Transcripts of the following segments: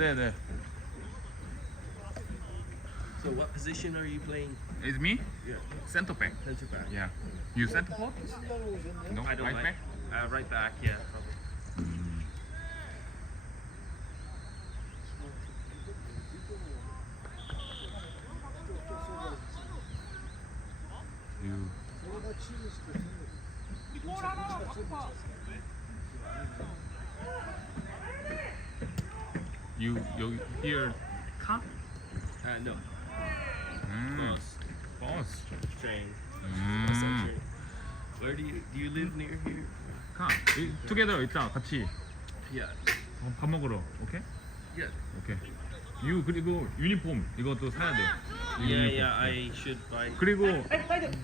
네, 네. So what position are you playing? It's me. Yeah. Center back. Center back. Yeah. You center forward? No, I don't right like. back. Uh, right back. Yeah. You you here car? Uh, no. 음. Bus. 버스. Train. Bus and 음. train. Where do you do you live near here? 카. 투게더 있자 같이 Yeah. 어, 밥 먹으러. 오케이? Yeah. 오케이. 유 그리고 유니폼 이것도 사야 돼. Yeah. 유니폼. Yeah. I should buy. 그리고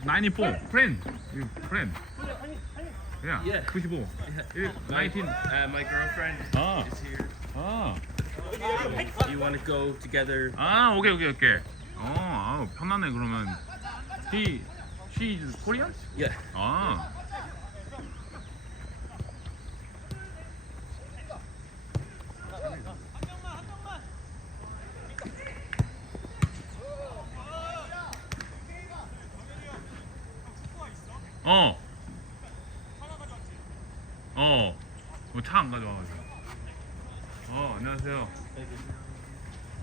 94 프렌드. 프렌드. 야, Yeah. 95. Yeah. My, 19. uh, my girlfriend Ah. is here. 아. You want to go together? 아, 오케이 오케이 오케이. 어, 아우, 편하네 그러면. He she is Korean? Yeah. 아. 어. 어. 뭐차안 가져와가지고. 어, 안녕하세요.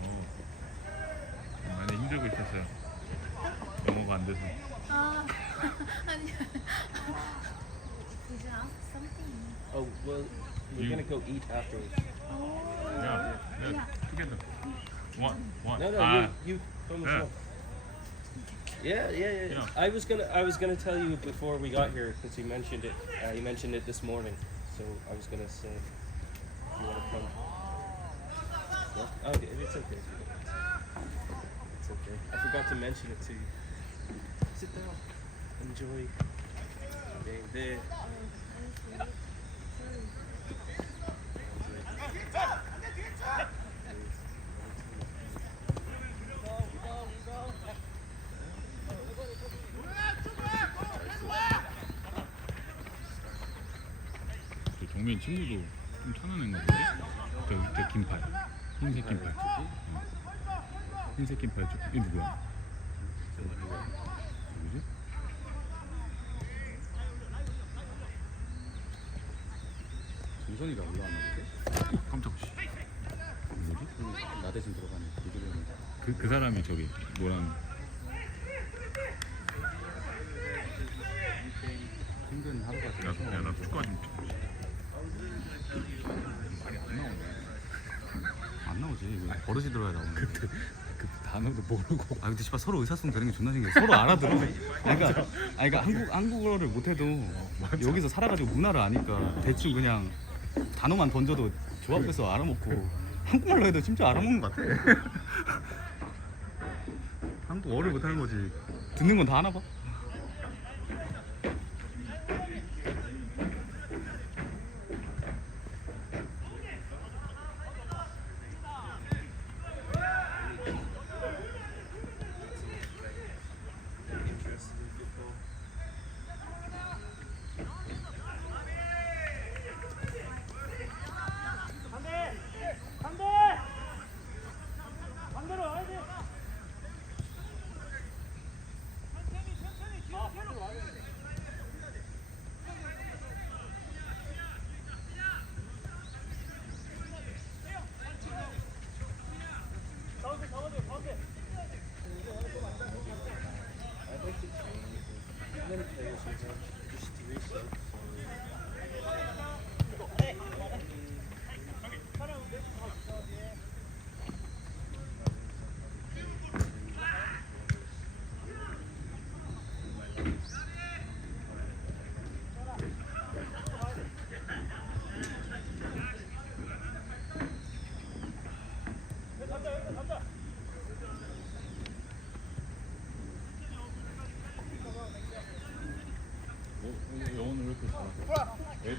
어. 많이 힘들고 있었어요. 영어가 안 돼서. 아, 아니. Did you ask something? Oh well, we're You- gonna go eat afterwards. Oh. 야, 야, together. One, one. No, no, 아, you, you from the yeah. phone. Yeah, yeah, yeah, Yeah. I was gonna, I was gonna tell you before we got here because you mentioned it. Uh, you mentioned it this morning, so I was gonna say, if you wanna come. No? Oh, okay, it's okay. It's okay. I forgot to mention it to you. Sit down. Enjoy. Okay, there. 그 정민 친구도 좀 찾아낸 거 보지? 저, 저 긴팔. 흰색 긴팔. 응. 흰색 긴팔 쪽. 이 누구야? 누구지? 우선이가 올라왔나 보지? 깜짝 씨. 뭐지? 나 대신 들어가는 이들은 그, 그 사람이 저기 뭐랑 힘든 하루가 야, 되어서 야, 나 축구 좀 말이 안 나오네. 안 나오지 이거. 버릇이 들어야 나오는 그, 그 단어도 모르고. 아 근데 씨발 서로 의사소통 되는 게 존나 신기해. 서로 알아들어. 그러니까 아 그러니까 한국 한국어를 못해도 여기서 살아가지고 문화를 아니까 대충 그냥 단어만 던져도 조합해서 알아먹고 한국말로 해도 진짜 알아먹는 것 같아. 한국어를 못하는 거지. 듣는 건 다 하나 봐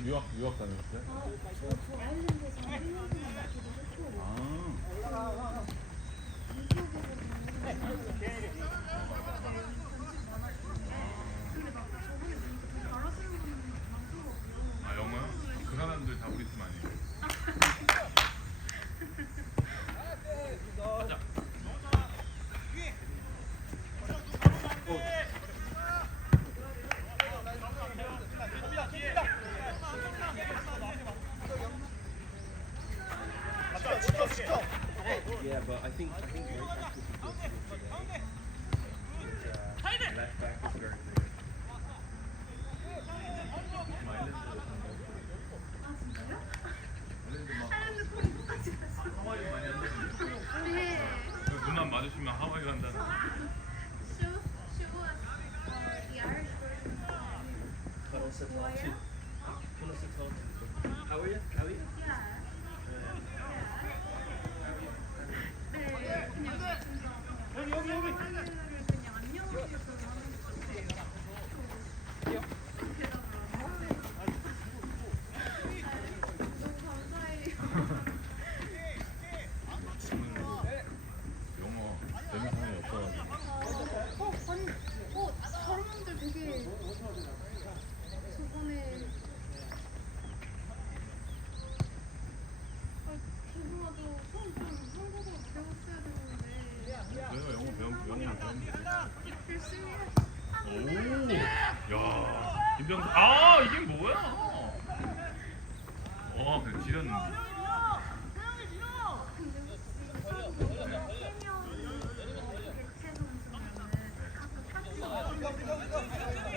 잘하세 How are you?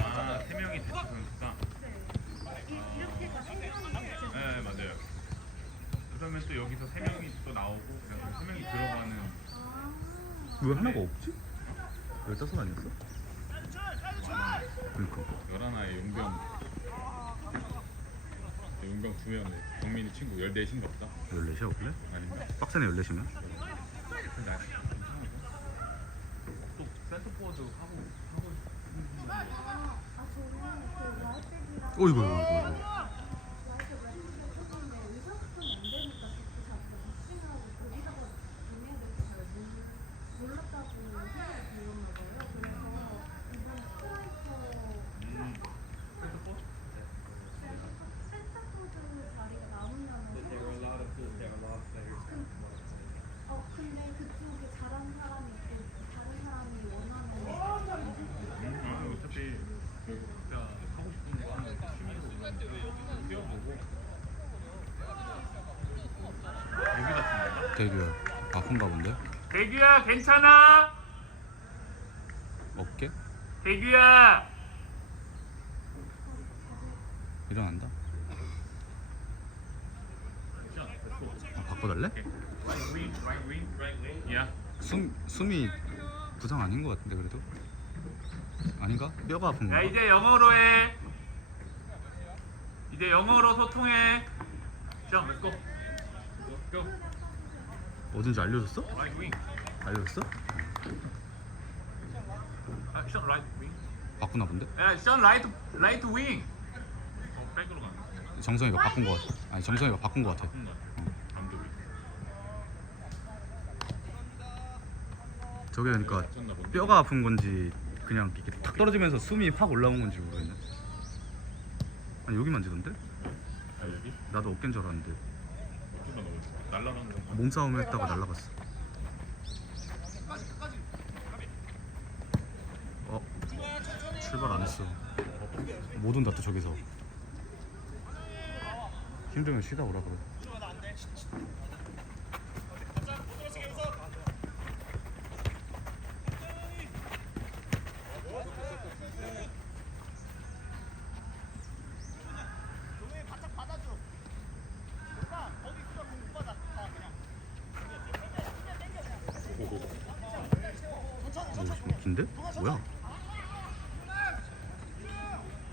아 그냥 명이 대체 선수가. 네. 또 여기서 세 명이 또 나오고 그래서 세 명이 들어가는. 아. 왜 하나가 없지? 열다섯 아니었어? 그러니까 열하나의 용병. 용병 두 명에 경민이 친구 열넷인가 보다. 14시야 원래? 아닌가? 빡세네 14시면 근데 아직 괜찮은데? 또 센터포워드 하고 하고 어이구 어이구 어이구 라이백 왼쪽에 썼는데 의사소통이 안 되니까 그렇게 자꾸 미싱하고 거기다가 얘네들도 잘 몰- 몰랐다고 생각이 들었나 봐요. 그래서 이번 스트라이커 음. 센터포워드? 센터포드 자리가 남으면은 But there were a lot of good. There were a lot of players. that wanted to leave. 어 근데 그쪽에 잘하는 사람이 있고 다른 사람이 원하는 음, 아, 어차피 그 각자 하고 싶은 거 하는 취미로 그냥 뛰어보고 여기 같은 대규야 아픈가 본데? 대규야 괜찮아? 어깨? 대규야 일어난다 아, 바꿔달래? Right wing, right wing, right wing. Yeah. 숨, 숨이 부상 아닌 것 같은데 그래도? 아닌가? 뼈가 아픈 야 건가? 이제 영어로 해. 이제 영어로 소통해. Sean, let's go. Go. 어딘지 알려줬어? Right wing. 알려줬어? 아, Sean, right wing. 바꾸나 본데? 야, Sean, right, right wing. 어, 백으로 가네. 정성이가 바꾼 것 같아 아니 정성이가 바꾼 것 같아 바꾼 거 같아. 감독이. 저게 그러니까 본데. 뼈가 아픈 건지 그냥 이렇게 탁 떨어지면서 숨이 확 올라온 건지 모르겠네 아니 여기 만지던데? 아, 여기? 나도 어깨인 줄 알았는데 어쩌다 너 몸싸움 했다가 날라갔어. 어? 출발 안 했어. 못 온다 또 저기서. 힘들면 쉬다 오라 그래 오, 좀 긴데? 뭐야?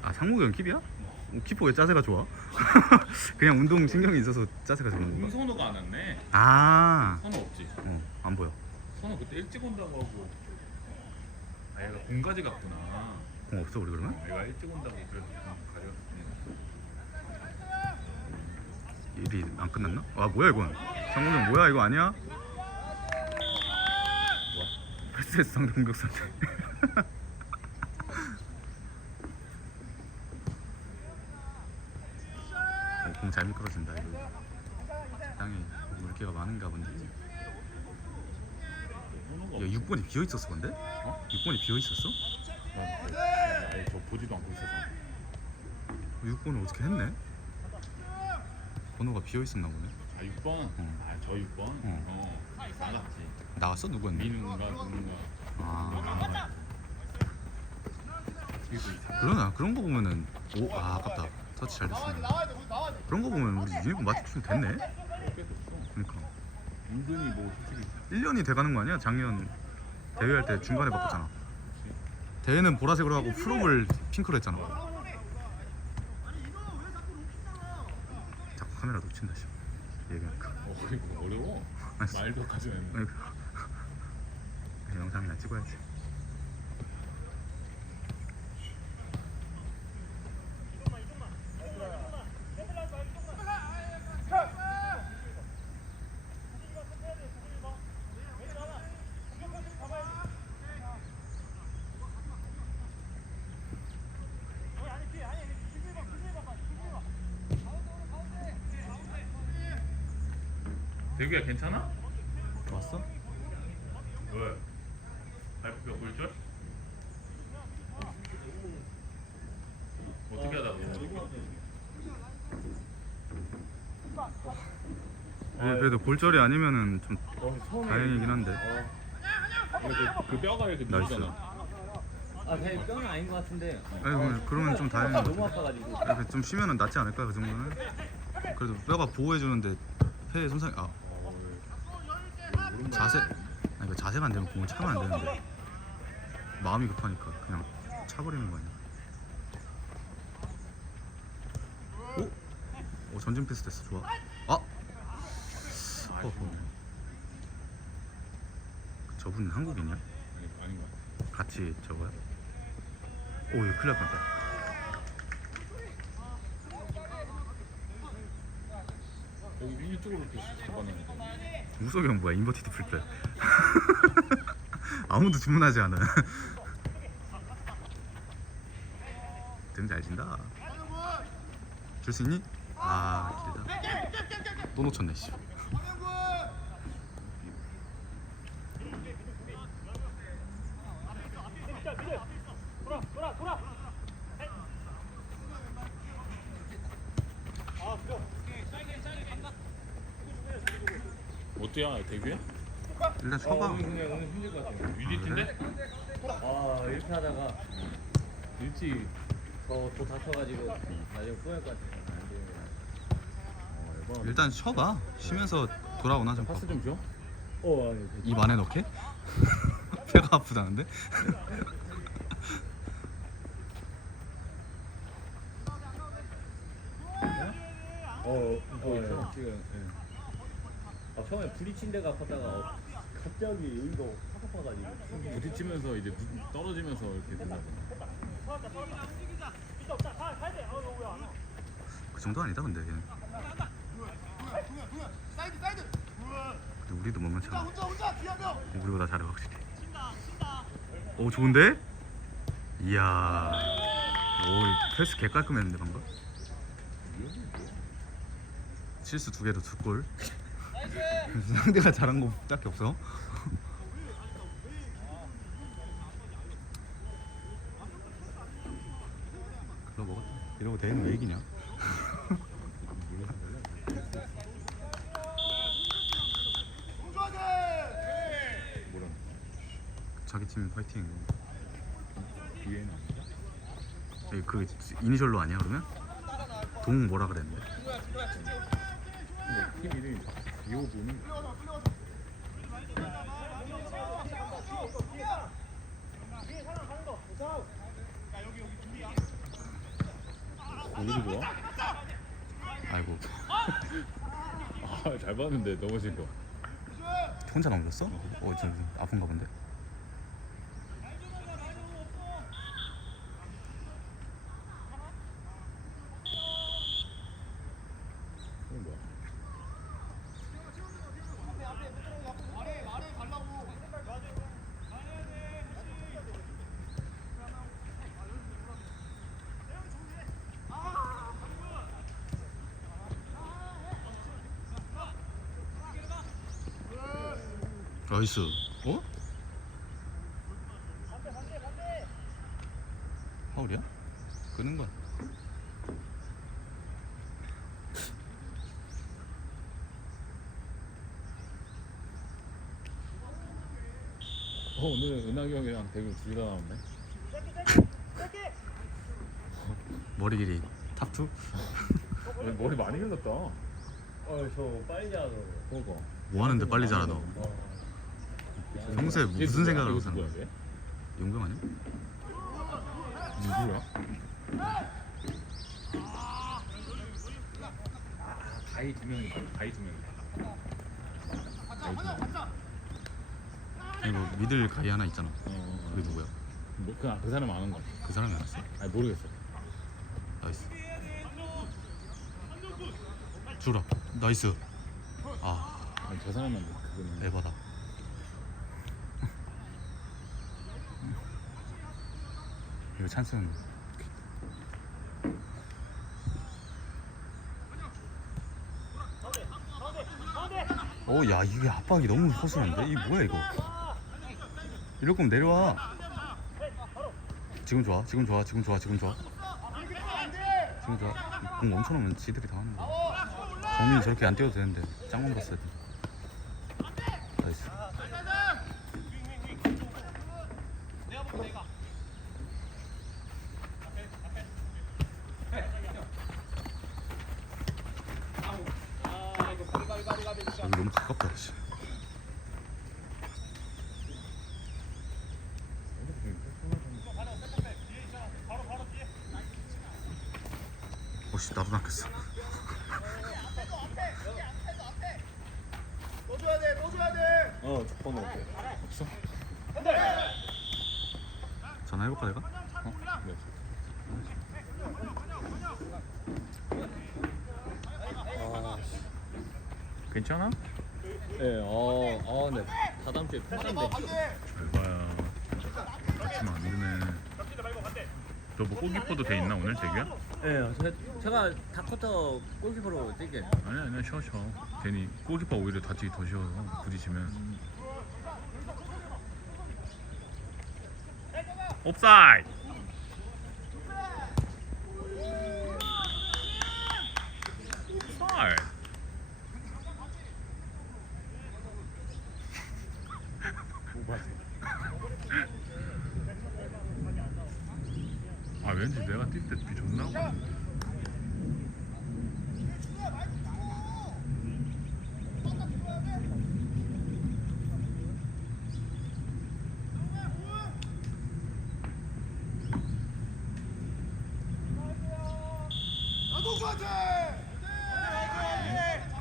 아 상무경 킵이야? 어, 키퍼 왜 짜세가 좋아? 그냥 운동 신경이 있어서 짜세가 좋은 건가? 홍선호가 안 왔네. 아, 선호 없지. 어, 안 보여. 선호 그때 일찍 온다고 하고. 아, 얘가 공가지 같구나. 공 없어 우리 그러면? 어, 얘가 일찍 온다고 그래서 좀 가렸. 일이 안 끝났나? 아 뭐야 이건? 상무경 뭐야 이거 아니야? 패스에서 상대 공격 상태. 공잘 미끄러진다 이거. 땅에 물기가 많은가 본데. 야 6번이 비어 있었어 근데? 어? 6번이 비어 있었어? 아예 저 보지도 않고 있어서. 6번을 어떻게 했네? 번호가 비어 있었나 보네. 아 6번? 어. 아저 6번? 어. 어. 나갔지. 나갔어 누구였니? 민우가 누군가. 아. 그러나 그런 거 보면은 오 아 아깝다 터치 잘 됐어 그런 거 보면 우리 유니폼 맞춤 됐네. 그러니까 은근히 뭐 솔직히 1년이 돼 가는 거 아니야? 작년 대회할 때 중간에 바꿨잖아 대회는 보라색으로 하고 프롬을 핑크로 했잖아 자꾸 카메라 놓친다 씨 얘기하니까 어 이거 어려워. 아니, 말도까지 했네. 아이고. 영상이나 찍어야지 대규야 괜찮아? 왔어? 왜? 발표가 볼줄? 어떻게 하다가 네, 그래도 골절이 아니면은 좀 어, 다행이긴 한데 그, 그 뼈가 이렇게 나이스. 늘잖아. 아, 그냥 뼈는 아닌 것 같은데 아니 그러면- 그러면 좀 다행인 것 너무 같아 아파가지고 이렇게 좀 쉬면은 낫지 않을까 그 정도는 그래도 뼈가 보호해주는데 폐 손상이 아 자세 아니 그 자세가 안 되면 공을 차면 안 되는데 마음이 급하니까 그냥 차버리는 거 아니야 오? 오 전진 패스 됐어 좋아 아 어허. 저분 한국인이야? 아니, 아닌 것 같아. 같이 저거야? 오 이거 큰일 날 뻔했다 여기 이쪽으로 이렇게 잡아내는 거. 우석이 형 뭐야? 인버티드 풀백 아무도 주문하지 않아 등 잘 진다. 줄 수 있니? 아 길다. 또 놓쳤네 씨 어때야 대규야? 일단 어, 쳐봐 오늘 그냥 오늘 힘들 것 같아요 윌리티인데? 아 이렇게 하다가 일찍 더더 다쳐가지고 나중에 후회할 것 같아요 안 돼요 어. 일단 쳐봐 쉬면서 돌아오나 좀 파스 좀 줘? 어 아니 입 안에 넣게? 폐가 아프다는데? 어, 어, 예, 지금 예. 아 처음에 부딪힌 데가 아팠다가 어, 갑자기 여기가 확 아파가지고 부딪히면서 이제 누- 떨어지면서 이렇게 된다. 그 정도 아니다 근데. 걔는 근데 우리도 만만찮아 우리보다 잘해 확실히. 오 좋은데? 이야. 오 패스 개 깔끔했는데 방금? 실수 두 개도 두골 상대가 잘한 거 딱히 없어 그거 먹었다 이러고 대회는 왜 이기냐 뭐라? 자기 팀 파이팅 저기 그 이니셜로 아니야 그러면? 동 뭐라 그랬는데? 팀 이름이 비오보는 오히려 좋아? 아이고 아 잘 봤는데 넘어진 거. 혼자 넘겼어? 어, 저 아픈가 본데. 나이스 어? 파울이야? 끄는 거야 어, 오늘 은하 형이랑 대구 둘 다 나왔네 머리 길이 탑투? 머리 많이 길렀다 어, 아저 빨리 하더라고 그러니까. 뭐 하는데 빨리 자라 너 어. 평소에 무슨 생각을 하고 사는? 거야? 얘? 용병 아니야? 누구야? 아, 가이 두 명이다. 가이 두 명이다. 가이 두 명. 아니 뭐 미들 가이 하나 있잖아 어, 그게 누구야? 뭐, 그, 그 사람 아는 거 같아. 그 사람이 알았어 아니 모르겠어. 나이스 주라 나이스 아 아니, 저 사람은 그거는. 에바다 이거 찬스는 어야 이게 압박이 너무 허술한데? 이게 뭐야 이거? 이럴 거면 내려와. 지금 좋아 지금 좋아 지금 좋아 지금 좋아. 지금 좋아. 공 엄청 오면 지들이 다 하는 거야. 정민이 저렇게 안 뛰어도 되는데. 짱만 봤어야 돼. 나이스. 여기 너무 가깝다 씨. 어씨 나도 낚였어 어 번호 없어? 전화해볼까 내가? 어? 네. 아 괜찮아? 예어어 근데 다다음 주에 잘 봐야. 다치면 안 되네. 너뭐 골키퍼도 돼 있나 오늘 대규야? 예 제- 제가 다커터 골키퍼로 뛸게 아니 아니야 쉬어 쉬어. 괜히 골키퍼 오히려 다치기 더 쉬워서 부딪히면. 옵사이드. 왠지 내가 뛸 때 비 존나 오거든.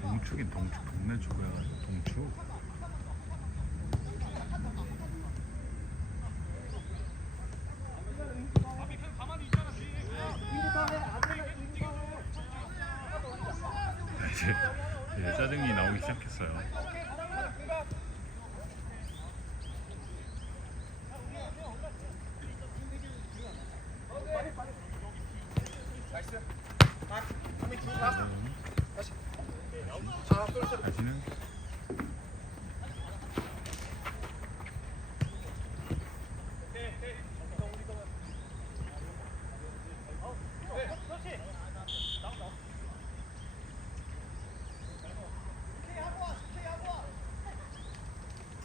동축인 동축 동네 축구야 동축 이제 이제 짜증이 나오기 시작했어요 다시는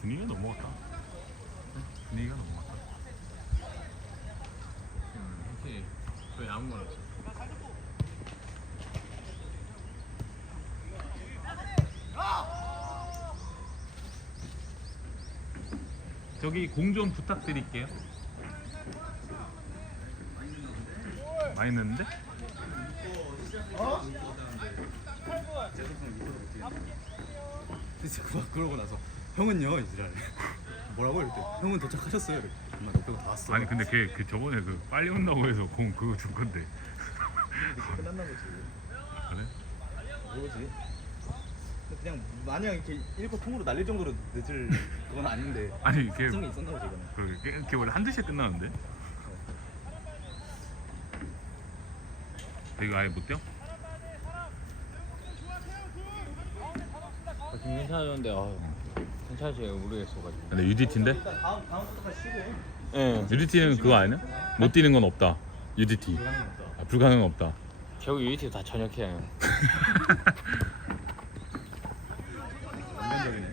분위기가 넘어갔다. 응, 분위기가 넘어갔다. 확실히 저희 아무 말 없어? 저기 공 좀 부탁드릴게요. 많이 넣는데? 그- 그러고 나서 형은요 이지랄 뭐라고? 이렇게 형은 도착하셨어요. 이렇게. 엄마 너 빼고 다 왔어 아니 근데 걔 그 저번에 그 빨리 온다고 해서 공 그거 준 건데. 끝났나 보지. 그래? 모르지. 그냥 마냥 이렇게 읽고 통으로 날릴 정도로 늦을 그건 아닌데. 아니 걔 특성이 있었나 보지 이거는. 그러게. 걔, 걔 원래 한두 시에 끝나는데. 이거 아예 못 뛰어? 지금 괜찮았는데 아 괜찮을지 모르겠어가지고 근데 UDT인데? 다음 다음 것까지 쉬고 예 UDT는 그거 아니야? 못 뛰는 건 없다. UDT. 아, 불가능 없다. 겨우 유니티 다 전역해요 완전적이네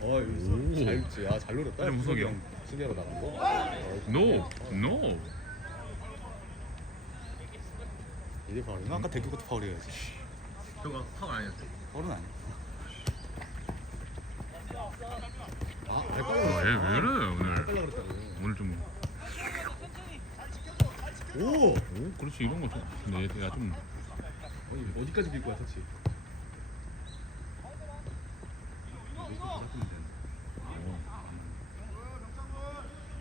어 여기 있어 잘 있지. 아, 잘 노렸다. 그래, 무석이 형 수비하러 나간 거. 어, 노! 노! 이게 파울이나? 아까 대규 것도 파울이어야지. 저거 파울 아니었어 파울은 아니야. 아? 얘 왜 이래 오늘. 오늘 좀 오! 오, 그렇지 이런 거 좀. 근데 얘- 얘가 좀 어디, 어디까지 빌 거야, 터치? 어.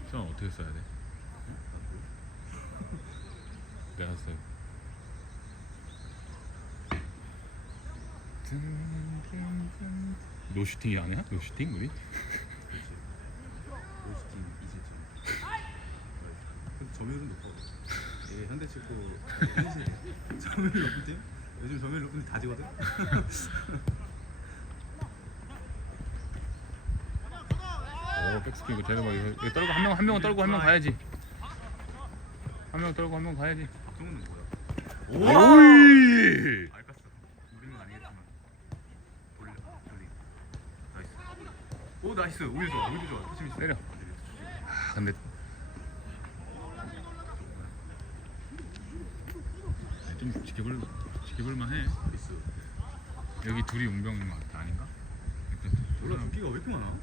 시간 어떻게 써야 돼? 내가 써요. 노슈팅이 아니야? 노슈팅 우리? 로스팅. 근데 점유율은 높아. 예, 현대 축구 현실 점유율 높은 팀? 요즘 점유율 높은 팀다 지거든. 오 백스킨 이거 제대로 이거 떨고 한 명 한 명은 떨고 한 명 가야지. 한 명 떨고 한 명 가야지. 박정훈은 뭐야? 오이어. 우리는 아니겠지만. 돌려, 돌리. 나이스. 오 나이스. 오히려 좋아. 오히려 좋아. 미스. 때려. 아, 근데 좀 지켜볼 지켜볼만 해. 나이스. 여기 둘이 용병인 것 같아 아닌가? 몰라 두기가 왜 이렇게 많아?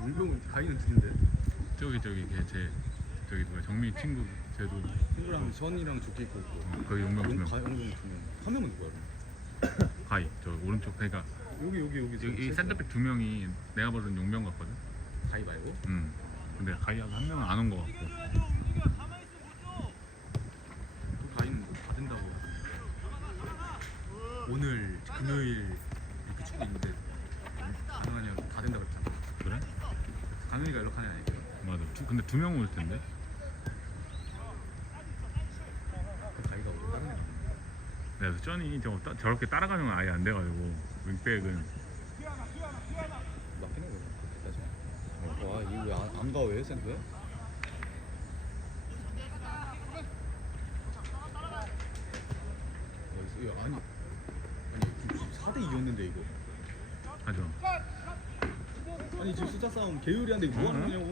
용병은 가이는 둘인데. 저기 저기 걔제 저기 누가 정민 친구 쟤도 친구랑 선이랑 조끼 입고 있고. 거기 용병 두용 명. 가 용병 두 명. 한 명은 누구야? 가이 저 오른쪽 그러니까 여기 여기 여기. 여기 이 센터백 두 명이 내가 보는 용병 같거든. 가이 말고? 음. 근데 가이하고 한 명은 안 온 것 같고. 그 가이는 다 된다고. 오늘 금요일 이렇게 축구 있는데 가능하냐 다 된다 그랬잖아. 그래? 가능이가 연락하냐 얘기야. 맞아. 두, 근데 두 명 올 텐데. 그 가이가 어디 다른 애가 내가 그래서 쩐이 저, 따- 저렇게 따라가는 건 아예 안 돼가지고 윙백은. 그렇게 따지면. 와 이거 왜안 가? 왜 센데? 여기서 야, 아니 아니 지금 4대 2였는데 이거. 하죠. 아니 지금 숫자 싸움 개유리한데 뭐 하는 응? 거냐고.